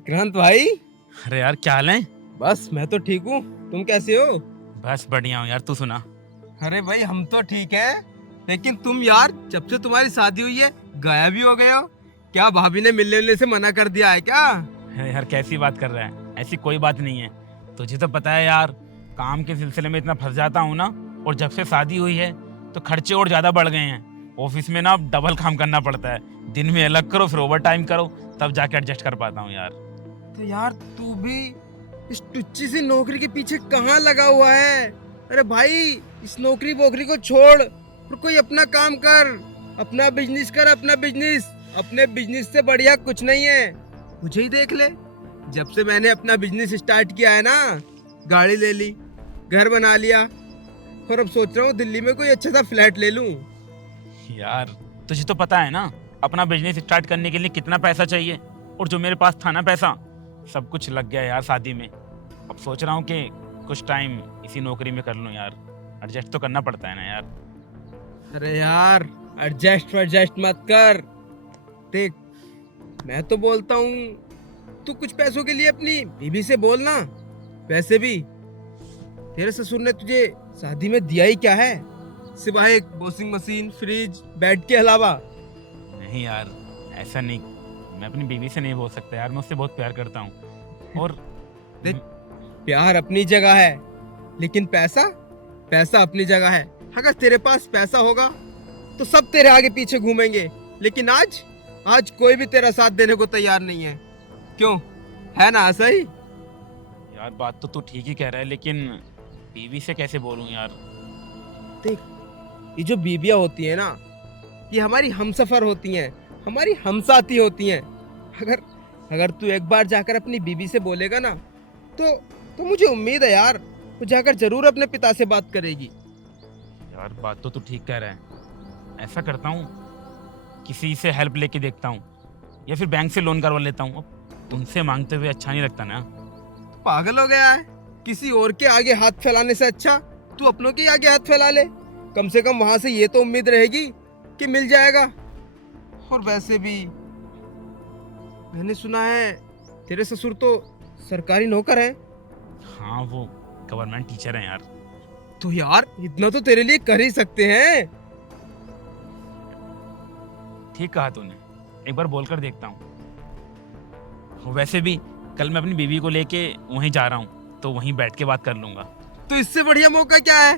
विक्रांत भाई। अरे यार क्या हाल है। बस मैं तो ठीक हूँ, तुम कैसे हो? बस बढ़िया हूँ यार, तू सुना। अरे भाई हम तो ठीक हैं, लेकिन तुम यार जब से तुम्हारी शादी हुई है गायब ही हो गए हो। क्या भाभी ने मिलने मिलने से मना कर दिया है क्या? अरे यार कैसी बात कर रहा है, ऐसी कोई बात नहीं है। तुझे तो पता है यार, काम के सिलसिले में इतना फंस जाता हूँ ना। और जब से शादी हुई है तो खर्चे और ज्यादा बढ़ गए हैं। ऑफिस में ना डबल काम करना पड़ता है, दिन में अलग करो फिर ओवर टाइम करो, तब जाके एडजस्ट कर पाता हूँ यार। तो यार तू भी इस टुच्ची सी नौकरी के पीछे कहाँ लगा हुआ है? अरे भाई इस नौकरी वोकरी को छोड़ और कोई अपना काम कर, अपना बिजनेस कर, अपना बिजनेस। अपने बिजनेस से बढ़िया कुछ नहीं है। मुझे ही देख ले, जब से मैंने अपना बिजनेस स्टार्ट किया है ना, गाड़ी ले ली, घर बना लिया, और अब सोच रहा हूँ दिल्ली में कोई अच्छा सा फ्लैट ले लूं। यार तुझे तो पता है ना, अपना बिजनेस स्टार्ट करने के लिए कितना पैसा चाहिए। और जो मेरे पास था ना पैसा, सब कुछ लग गया यार शादी में। अब सोच रहा हूँ कि कुछ टाइम इसी नौकरी में कर लूँ यार, एडजस्ट तो करना पड़ता है ना यार। अरे यार एडजस्ट मत कर। देख मैं तो बोलता हूँ तू कुछ पैसों के लिए अपनी बीबी से बोलना। वैसे भी तेरे ससुर ने तुझे शादी में दिया ही क्या है, सिवाय एक वॉशिंग मशीन, फ्रिज, बेड के अलावा? नहीं यार, ऐसा नहीं। मैं अपनी बीवी से नहीं बोल सकता यार, मैं उससे बहुत प्यार करता हूँ। और देख प्यार अपनी जगह है, लेकिन पैसा अपनी जगह है। अगर तेरे पास पैसा होगा तो सब तेरे आगे पीछे घूमेंगे, लेकिन आज कोई भी तेरा साथ देने को तैयार नहीं है। क्यों, है ना ऐसा ही? यार बात तो तू ठीक ही कह रहा है, लेकिन बीवी से कैसे बोलूं यार। देख ये जो बीबियां होती है ना, ये हमारी हमसफर होती हैं, हमारी हमसाथी होती हैं। अगर अगर तू एक बार जाकर अपनी बीबी से बोलेगा ना, तो मुझे उम्मीद है यार वो जाकर जरूर अपने पिता से बात करेगी। यार बात तो तू ठीक कह रहा है। ऐसा करता हूँ, किसी से हेल्प लेके देखता हूँ, या फिर बैंक से लोन करवा लेता हूँ। अब तुमसे मांगते हुए अच्छा नहीं लगता ना। पागल हो गया है? किसी और के आगे हाथ फैलाने से अच्छा तू अपनों के आगे हाथ फैला ले। कम से कम वहां से ये तो उम्मीद रहेगी कि मिल जाएगा। और वैसे भी मैंने सुना है तेरे ससुर तो सरकारी नौकर है। हाँ, वो गवर्नमेंट टीचर है यार। तो यार इतना तो तेरे लिए कर ही सकते हैं। ठीक कहा तूने, एक बार बोलकर देखता हूँ। वैसे भी कल मैं अपनी बीवी को लेके वहीं जा रहा हूँ, तो वहीं बैठ के बात कर लूंगा। तो इससे बढ़िया मौका क्या है?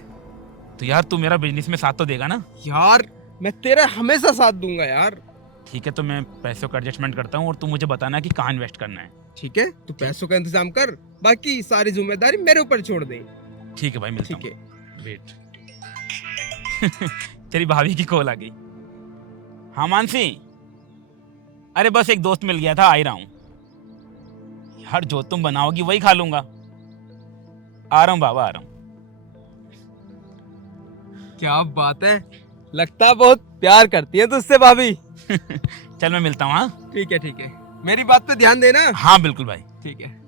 तो यार तू मेरा बिजनेस में साथ तो देगा ना? यार मैं तेरा हमेशा साथ दूंगा यार। ठीक है, तो मैं पैसों का एडजस्टमेंट करता हूँ और तू मुझे बताना कि कहाँ इन्वेस्ट करना है। ठीक है, तू पैसों का इंतजाम कर, बाकी सारी जिम्मेदारी मेरे ऊपर छोड़ दे। ठीक है भाई, मिलता ठीक है। हूँ। वेट तेरी भाभी की कॉल आ गई। हाँ मानसी, अरे बस एक दोस्त मिल गया था, आ ही रहा हूँ। यार जो तुम बनाओगी वही खा लूंगा। आ रहा हूँ बाबा, आ रहा हूँ। क्या बात है, लगता है बहुत प्यार करती है तुझसे भाभी। चल मैं मिलता हूँ। हाँ ठीक है, मेरी बात पे ध्यान देना। हाँ बिल्कुल भाई। ठीक है।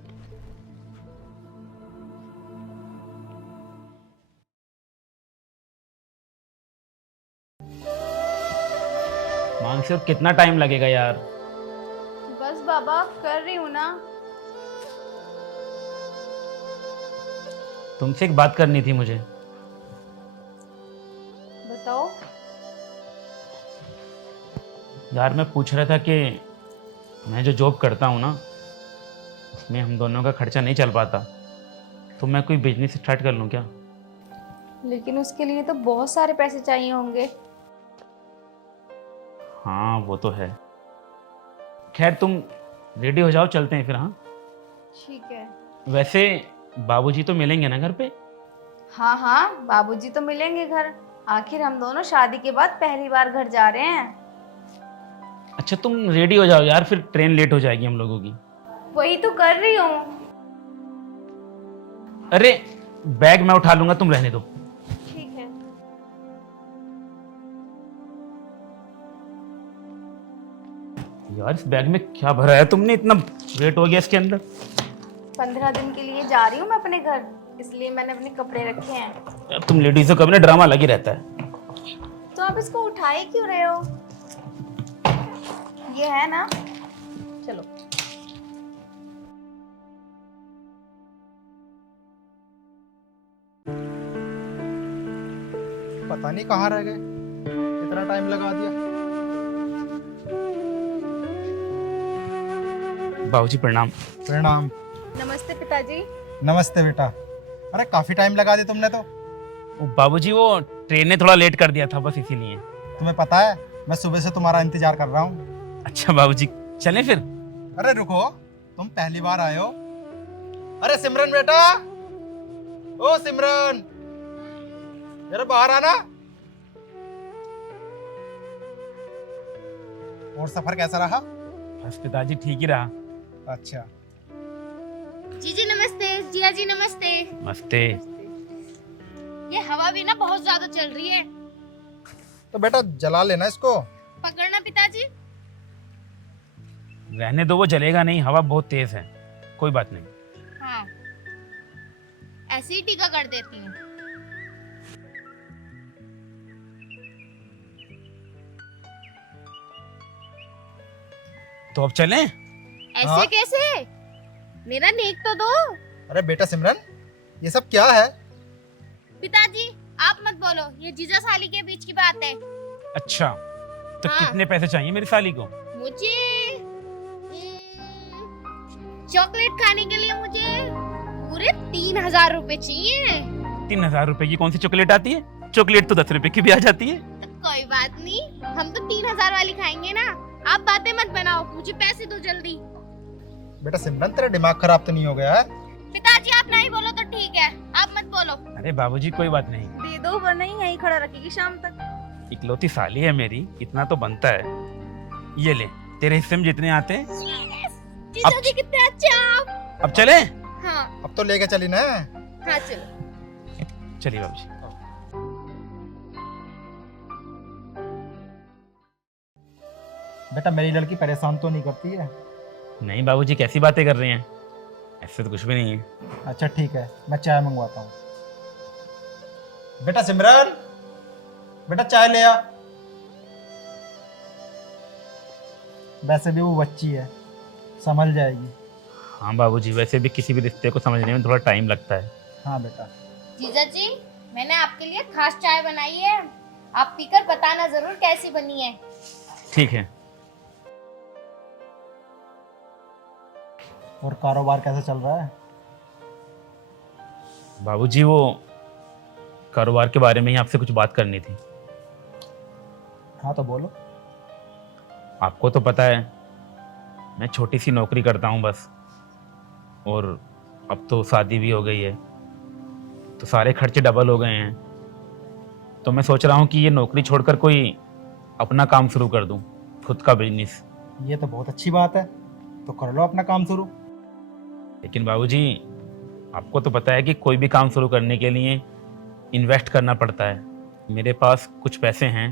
मानसी, और कितना टाइम लगेगा यार? बस बाबा कर रही हूँ ना। तुमसे एक बात करनी थी मुझे। बताओ। यार मैं पूछ रहा था कि मैं जो जॉब करता हूँ ना, उसमें हम दोनों का खर्चा नहीं चल पाता, तो मैं कोई बिजनेस स्टार्ट कर लूँ क्या? लेकिन उसके लिए तो बहुत सारे पैसे चाहिए होंगे। हाँ वो तो है। खैर तुम रेडी हो जाओ, चलते हैं फिर। हाँ ठीक है। वैसे बाबूजी तो मिलेंगे ना घर पे? हाँ हाँ, बाबूजी तो मिलेंगे घर। आखिर हम दोनों शादी के बाद पहली बार घर जा रहे हैं। अच्छा तुम रेडी हो जाओ यार, फिर ट्रेन लेट हो जाएगी हम लोगों की। वही तो कर रही हूँ। अरे बैग मैं उठा लूंगा, तुम रहने दो। ठीक है। यार इस बैग में क्या भरा है तुमने, इतना वेट हो गया इसके अंदर। 15 दिन के लिए जा रही हूँ मैं अपने घर, इसलिए मैंने अपने कपड़े रखे हैं। यार तुम लेडीजों का भी ना ड्रामा लगी रहता है। तो आप इसको उठाए क्यों रहे हो? ये है ना, चलो। पता नहीं कहाँ रह गए, इतना टाइम लगा दिया। बाबूजी प्रणाम। प्रणाम। नमस्ते पिताजी। नमस्ते बेटा। अरे काफी टाइम लगा दिया तुमने तो। बाबूजी वो ट्रेन ने थोड़ा लेट कर दिया था, बस इसीलिए। तुम्हें पता है मैं सुबह से तुम्हारा इंतजार कर रहा हूँ। अच्छा बाबूजी, चलें फिर? अरे रुको, तुम पहली बार आए हो। अरे सिमरन बेटा, ओ सिमरन, जरा बाहर आना। और सफर कैसा रहा? बस पिताजी ठीक ही रहा। अच्छा। जीजी नमस्ते, जिया जी नमस्ते। मस्ते। ये हवा भी ना बहुत ज्यादा चल रही है। तो बेटा जला लेना इसको। पकड़ना पिताजी। रहने दो, वो जलेगा नहीं, हवा बहुत तेज है, कोई बात नहीं। हाँ, ऐसे ही टीका कर देती हूँ। तो अब चलें? ऐसे हाँ? कैसे? मेरा नेक तो दो। अरे बेटा सिमरन, ये सब क्या है? पिताजी आप मत बोलो, ये जीजा साली के बीच की बात है। अच्छा, तो हाँ। कितने पैसे चाहिए मेरी साली को? मुझे चॉकलेट खाने के लिए मुझे पूरे 3,000 रुपए चाहिए। 3,000 रुपए की कौन सी चॉकलेट आती है? चॉकलेट तो 10 रुपए की भी आ जाती है। कोई बात नहीं, हम तो 3,000 वाली खाएंगे ना। आप बातें मत बनाओ, मुझे पैसे दो जल्दी। बेटा सिमरन, तेरा दिमाग खराब तो नहीं हो गया है? पिताजी आप नहीं बोलो तो ठीक है, आप मत बोलो। अरे बाबूजी कोई बात नहीं, दे दो वरना ही यहीं खड़ा रखेगी शाम तक। इकलौती साली है मेरी, इतना तो बनता है। ये ले, तेरे हिस्से में जितने आते हैं। जीजा जी कितने अच्छे आप। अब चले? हाँ अब तो लेके चली ना। हाँ चलो। चलिए बाबूजी। बेटा मेरी लड़की परेशान तो नहीं करती है? नहीं बाबूजी, कैसी बातें कर रहे हैं, ऐसे तो कुछ भी नहीं है। अच्छा ठीक है, मैं चाय मंगवाता हूँ। बेटा सिमरन, बेटा चाय ले आ। वैसे भी वो बच्ची है, समझ जाएगी। हाँ बाबूजी, वैसे भी किसी भी रिश्ते को समझने में थोड़ा टाइम लगता है। हाँ बेटा। जीजा जी मैंने आपके लिए खास चाय बनाई है, आप पीकर बताना जरूर कैसी बनी है। ठीक है। और कारोबार कैसा चल रहा है? बाबूजी वो कारोबार के बारे में ही आपसे कुछ बात करनी थी। हाँ तो बोलो। आपको तो पता है मैं छोटी सी नौकरी करता हूँ बस, और अब तो शादी भी हो गई है, तो सारे खर्चे डबल हो गए हैं। तो मैं सोच रहा हूँ कि ये नौकरी छोड़कर कोई अपना काम शुरू कर दूँ, खुद का बिजनेस। ये तो बहुत अच्छी बात है, तो कर लो अपना काम शुरू। लेकिन बाबूजी आपको तो पता है कि कोई भी काम शुरू करने के लिए इन्वेस्ट करना पड़ता है। मेरे पास कुछ पैसे हैं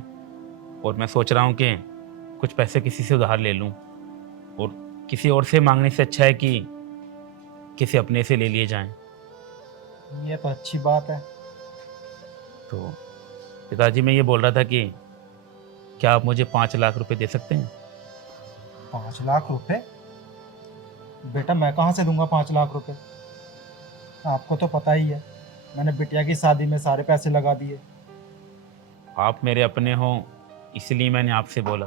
और मैं सोच रहा हूँ कि कुछ पैसे किसी से उधार ले लूँ, और किसी और से मांगने से अच्छा है कि किसी अपने से ले लिए जाएं। ये तो अच्छी बात है। तो पिताजी मैं ये बोल रहा था कि क्या आप मुझे 5 लाख रुपए दे सकते हैं? 5 लाख रुपए? बेटा मैं कहाँ से दूंगा 5 लाख रुपए? आपको तो पता ही है, मैंने बिटिया की शादी में सारे पैसे लगा दिए। आप मेरे अपने हो इसलिए मैंने आपसे बोला।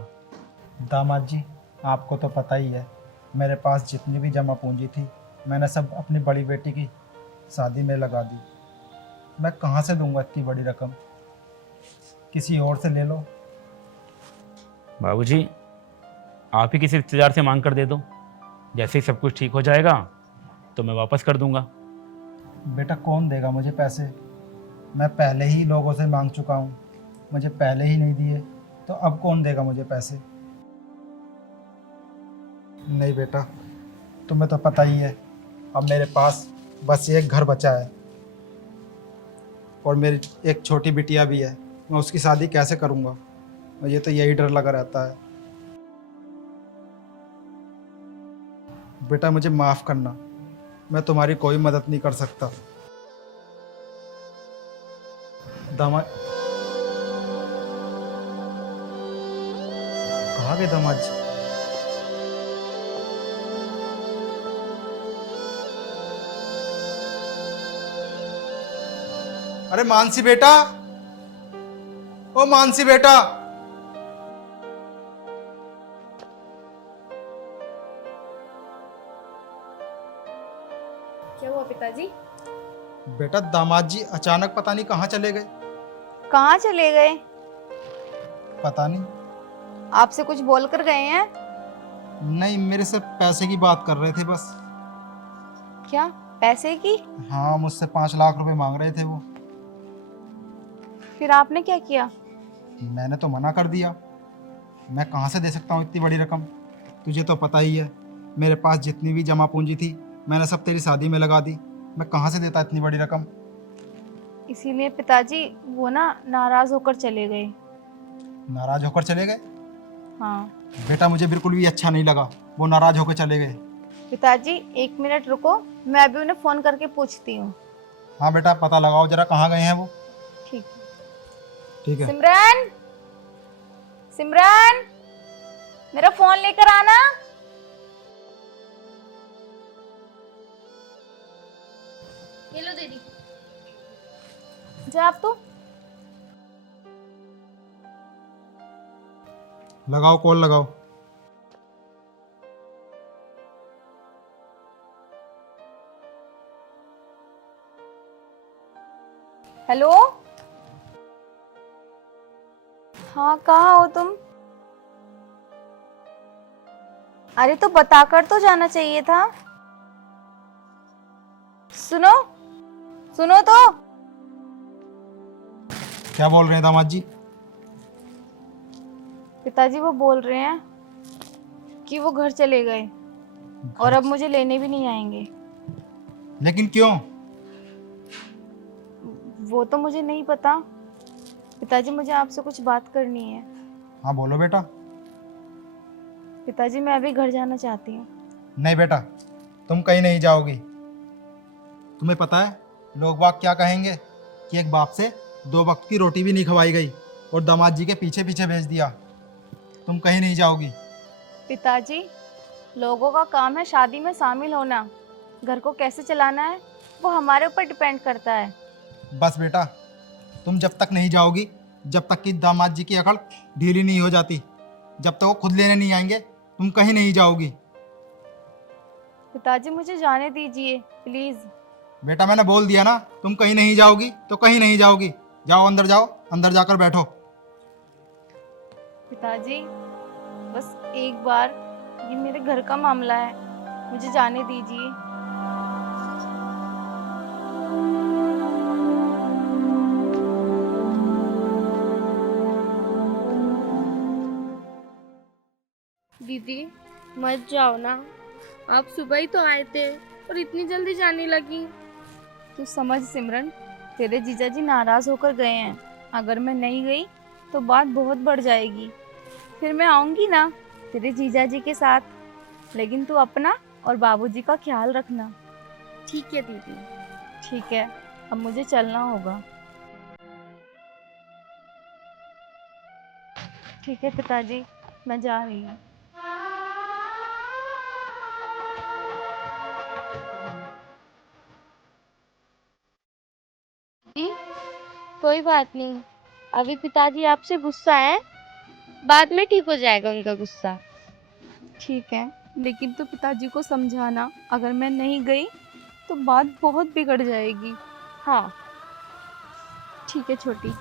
दामाद जी आपको तो पता ही है, मेरे पास जितनी भी जमा पूंजी थी मैंने सब अपनी बड़ी बेटी की शादी में लगा दी। मैं कहाँ से दूंगा इतनी बड़ी रकम? किसी और से ले लो। बाबूजी आप ही किसी रिश्तेदार से मांग कर दे दो, जैसे ही सब कुछ ठीक हो जाएगा तो मैं वापस कर दूंगा। बेटा कौन देगा मुझे पैसे? मैं पहले ही लोगों से मांग चुका हूँ, मुझे पहले ही नहीं दिए, तो अब कौन देगा मुझे पैसे? नहीं बेटा, तुम्हें तो पता ही है, अब मेरे पास बस एक घर बचा है और मेरी एक छोटी बिटिया भी है। मैं उसकी शादी कैसे करूँगा? मुझे तो यही डर लगा रहता है। बेटा मुझे माफ़ करना, मैं तुम्हारी कोई मदद नहीं कर सकता। दामाद कहाँ गए दामाद जी? अरे मानसी बेटा, ओ मानसी बेटा, क्या हुआ पिताजी? बेटा दामाद जी अचानक पता नहीं कहाँ चले गए। कहाँ चले गए? पता नहीं। आपसे कुछ बोल कर गए हैं? नहीं, मेरे से पैसे की बात कर रहे थे बस। क्या पैसे की? हाँ, मुझसे 5 लाख रुपए मांग रहे थे वो। फिर आपने क्या किया? मैंने तो मना कर दिया। मैं कहाँ से दे सकता हूँ इतनी बड़ी रकम? तुझे तो पता ही है, मेरे पास जितनी भी जमा पूंजी थी मैंने सब तेरी शादी में लगा दी। मैं कहाँ से देता इतनी बड़ी रकम? इसीलिए पिताजी वो ना नाराज होकर चले गए। नाराज होकर चले गए? हाँ बेटा मुझे बिल्कुल भी अच्छा नहीं लगा वो नाराज होकर चले गए। पिताजी 1 मिनट रुको, मैं अभी उन्हें फोन करके पूछती हूँ। हाँ बेटा, पता लगाओ जरा कहाँ गए हैं वो। ठीक ठीक है। सिमरन, सिमरन मेरा फोन लेकर आना। ये लो दीदी। जा आप तो। लगाओ, कॉल लगाओ। हेलो, हाँ कहाँ हो तुम? अरे तो बताकर तो जाना चाहिए था। सुनो सुनो तो। क्या बोल रहे हैं दामाद जी? पिताजी वो बोल रहे हैं कि वो घर चले गए और अब मुझे लेने भी नहीं आएंगे। लेकिन क्यों? वो तो मुझे नहीं पता। पिताजी मुझे आपसे कुछ बात करनी है। हाँ बोलो बेटा। पिताजी मैं अभी घर जाना चाहती हूँ। नहीं बेटा, तुम कहीं नहीं जाओगी। तुम्हें पता है लोग बाग क्या कहेंगे कि एक बाप से 2 वक्त की रोटी भी नहीं खवाई गई और दामाद जी के पीछे पीछे भेज दिया। तुम कहीं नहीं जाओगी। पिताजी लोगों का काम है शादी में शामिल होना, घर को कैसे चलाना है वो हमारे ऊपर डिपेंड करता है। बस बेटा, तुम जब तक नहीं जाओगी, जब तक कि दामाद जी की अकड़ ढीली नहीं हो जाती, जब तक वो खुद लेने नहीं आएंगे, तुम कहीं नहीं जाओगी। पिताजी मुझे जाने दीजिए प्लीज। बेटा मैंने बोल दिया ना, तुम कहीं नहीं जाओगी तो कहीं नहीं जाओगी। जाओ अंदर, जाओ अंदर जाकर बैठो। पिताजी बस एक बार, ये मेरे घर का मामला है, मुझे जाने दीजिए। दीदी मत जाओ ना, आप सुबह ही तो आए थे और इतनी जल्दी जाने लगी। तू समझ सिमरन, तेरे जीजाजी नाराज होकर गए हैं। अगर मैं नहीं गई तो बात बहुत बढ़ जाएगी। फिर मैं आऊंगी ना तेरे जीजाजी के साथ, लेकिन तू अपना और बाबूजी का ख्याल रखना। ठीक है दीदी। ठीक है, अब मुझे चलना होगा। ठीक है पिताजी, मैं जा रही हूँ। कोई बात नहीं, अभी पिताजी आपसे गुस्सा है, बाद में ठीक हो जाएगा उनका गुस्सा। ठीक है, लेकिन तू पिताजी को समझाना, अगर मैं नहीं गई तो बात बहुत बिगड़ जाएगी। हाँ ठीक है छोटी।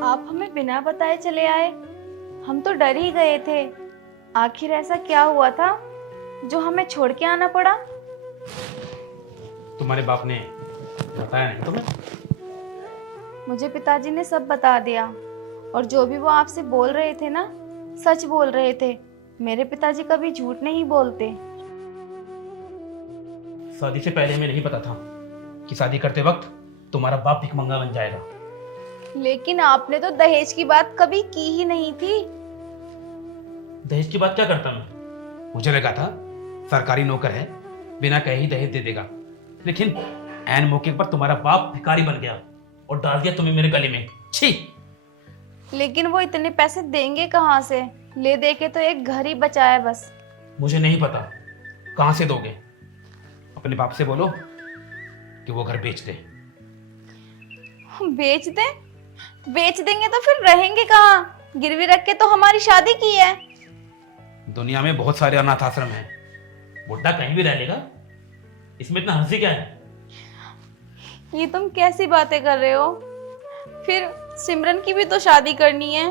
आप हमें बिना बताए चले आए, हम तो डर ही गए थे। आखिर ऐसा क्या हुआ था जो हमें छोड़ के आना पड़ा? तुम्हारे बाप ने बताया नहीं तुम्हें? मुझे पिताजी ने सब बता दिया, और जो भी वो आपसे बोल रहे थे ना, सच बोल रहे थे। मेरे पिताजी कभी झूठ नहीं बोलते। शादी से पहले हमें नहीं पता था कि शादी करते वक्त तुम्हारा बाप भिखमंगा बन जाएगा। लेकिन आपने तो दहेज की बात कभी की ही नहीं थी। दहेज की बात क्या करता मैं? मुझे लगा था सरकारी नौकर है, बिना कहे ही दहेज दे देगा, लेकिन ऐन मौके पर तुम्हारा बाप भिखारी बन गया और डाल दिया तुम्हें मेरे गले में। छी! लेकिन वो इतने पैसे देंगे कहाँ से? ले दे के तो एक घर ही बचा है बस। मुझे नहीं पता कहां से दोगे। अपने बाप से बोलो कि वो घर बेच दे। बेच दें? बेच देंगे तो फिर रहेंगे कहाँ? गिरवी रख के तो हमारी शादी की है। दुनिया में बहुत सारे अनाथ आश्रम हैं, बुढ़ा कहीं भी रह लेगा, इसमें इतना हंसी क्या है? ये तुम कैसी बातें कर रहे हो? फिर सिमरन की भी तो शादी करनी है।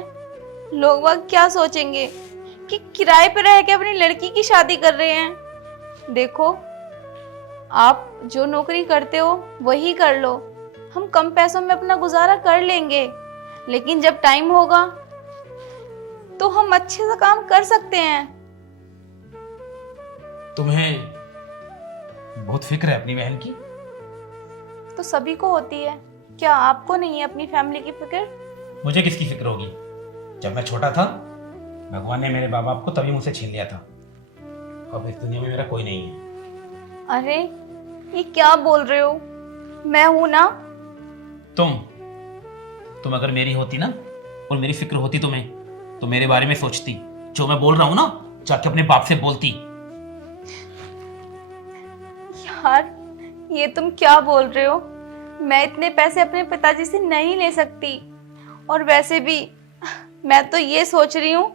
लोग वह क्या सोचेंगे कि किराए पे रह के अपनी लड़की की शादी कर रहे हैं। देखो, आप जो नौकरी करते हो वही कर लो, हम कम पैसों में अपना गुजारा कर लेंगे, लेकिन जब टाइम होगा तो हम अच्छे से काम कर सकते हैं। तुम्हें बहुत फिक्र है अपनी बहन की? तो सभी को होती है, क्या आपको नहीं है अपनी फैमिली की फिक्र? मुझे किसकी फिक्र होगी? जब मैं छोटा था, भगवान ने मेरे माँ बाप को तभी मुझसे छीन लिया था। अब इस दुनिया में मेरा कोई नहीं है। अरे ये क्या बोल रहे हो? मैं हूं ना। तुम अगर मेरी होती ना और मेरी फिक्र होती तुम्हें, तो मेरे बारे में सोचती। जो मैं बोल रहा हूं ना, जाके अपने बाप से बोलती। यार ये तुम क्या बोल रहे हो? मैं इतने पैसे अपने पिताजी से नहीं ले सकती, और वैसे भी मैं तो ये सोच रही हूँ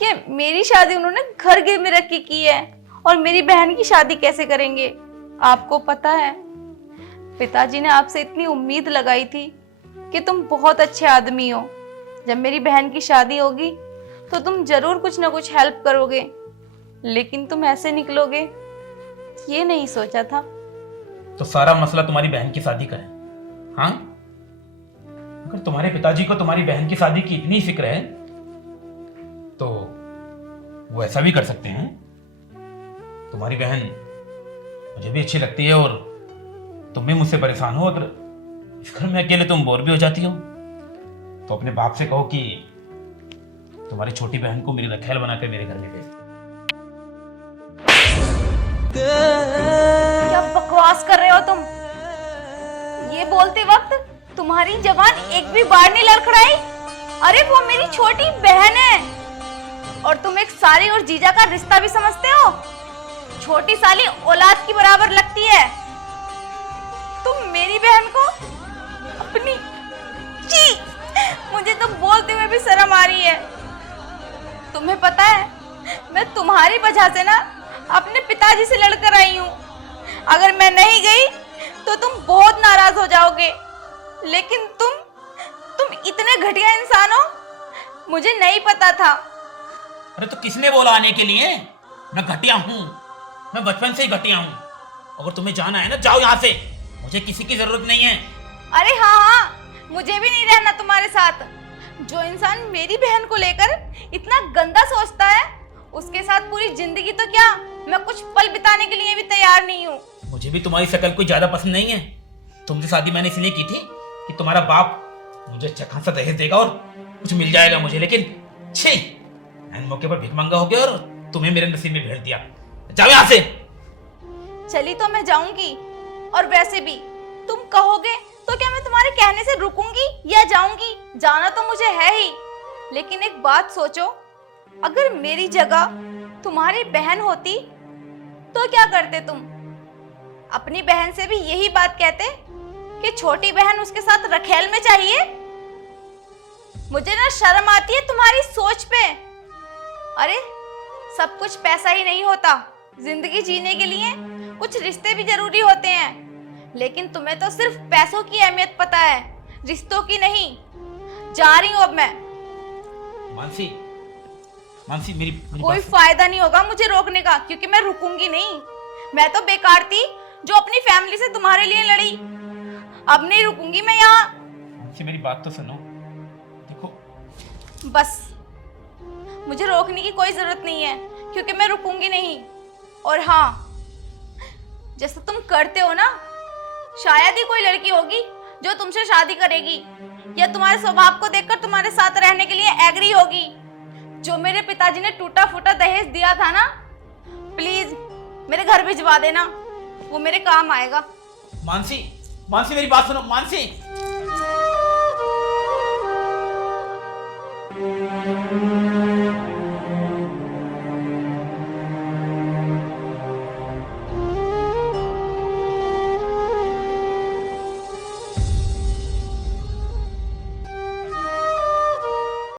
कि मेरी शादी उन्होंने घर गिरवी रख के की है, और मेरी बहन की शादी कैसे करेंगे? आपको पता है, पिताजी ने आपसे इतनी उम्मीद लगाई थी कि तुम बहुत अच्छे आदमी हो। जब मेरी बहन की शादी होगी तो तुम जरूर कुछ ना कुछ हेल्प करोगे, लेकिन तुम ऐसे निकलोगे ये नहीं सोचा था। तो सारा मसला तुम्हारी बहन की शादी का है? हाँ, अगर तुम्हारे पिताजी को तुम्हारी बहन की शादी की इतनी फिक्र है तो वो ऐसा भी कर सकते हैं। तुम्हारी बहन मुझे भी अच्छी लगती है, और तुम भी मुझसे परेशान हो, और इस घर में अकेले तुम बोर भी हो जाती हो, तो अपने बाप से कहो कि तुम्हारी छोटी बहन को मेरी रखैल बनाकर मेरे घर में भेज दो। क्या बकवास कर रहे हो तुम? ये बोलते वक्त तुम्हारी जबान एक भी बार नहीं लड़खड़ाई? अरे वो मेरी छोटी बहन है, और तुम एक साली और जीजा का रिश्ता भी समझते हो? छोटी साली औलाद की बराबर लगती है। तुम मेरी बहन को अपनी... छी! मुझे तो बोलते हुए भी शर्म आ रही है। तुम्हें पता है, मैं तुम्हारी वजह से ना अपने पिताजी से लड़कर आई हूँ। अगर मैं नहीं गई तो तुम बहुत नाराज हो जाओगे, लेकिन तुम इतने घटिया इंसान हो, मुझे नहीं पता था। अरे तो किसने बोला आने के लिए? मैं घटिया हूँ, मैं बचपन से ही घटिया हूँ। अगर तुम्हें जाना है ना, जाओ यहाँ से, मुझे किसी की जरूरत नहीं है। अरे हाँ, मुझे भी नहीं रहना तुम्हारे साथ। जो इंसान मेरी बहन को लेकर इतना गंदा सोचता है, उसके साथ पूरी जिंदगी तो क्या, मैं कुछ पल बिताने के लिए भी तैयार नहीं हूँ। मुझे भी तुम्हारी शक्ल कोई ज्यादा पसंद नहीं है। तुमसे शादी मैंने इसलिए की थी कि तुम्हारा बाप मुझे अच्छा खासा दहेज देगा और कुछ मिल जाएगा मुझे, लेकिन छी, ऐन मौके पर भिख मांगा हो गया और तुम्हें मेरे नसीब में भेज दिया। जाओ यहाँ से। चली तो मैं जाऊंगी, और वैसे भी तुम कहोगे तो क्या मैं तुम्हारे कहने से रुकूंगी या जाऊंगी? जाना तो मुझे है ही, लेकिन एक बात सोचो, अगर मेरी जगह तुम्हारी बहन होती तो क्या करते तुम? अपनी बहन से भी यही बात कहते कि छोटी बहन उसके साथ रखेल में चाहिए? मुझे ना शर्म आती है तुम्हारी सोच पे। अरे सब कुछ पैसा ही नहीं होता, जिंदगी जीने के लिए कुछ रिश्ते भी जरूरी होते हैं, लेकिन तुम्हें तो सिर्फ पैसों की अहमियत पता है, रिश्तों की नहीं। जा रही हूँ अब मैं। मानसी मेरी कोई फायदा नहीं होगा मुझे रोकने का, क्योंकि मैं रुकूंगी नहीं। मैं तो बेकार थी जो अपनी फैमिली से तुम्हारे लिए लड़ी। अब नहीं रुकूंगी मैं यहाँ। मानसी मेरी बात तो सुनो। देखो, बस मुझे रोकने की कोई जरूरत नहीं है, क्योंकि मैं रुकूंगी नहीं। और हाँ, जैसा तुम करते हो ना, शायद ही कोई लड़की होगी जो तुमसे शादी करेगी, या तुम्हारे स्वभाव को देखकर तुम्हारे साथ रहने के लिए एग्री होगी। जो मेरे पिताजी ने टूटा फूटा दहेज दिया था ना, प्लीज मेरे घर भिजवा देना, वो मेरे काम आएगा। मानसी, मानसी मेरी बात सुनो, मानसी।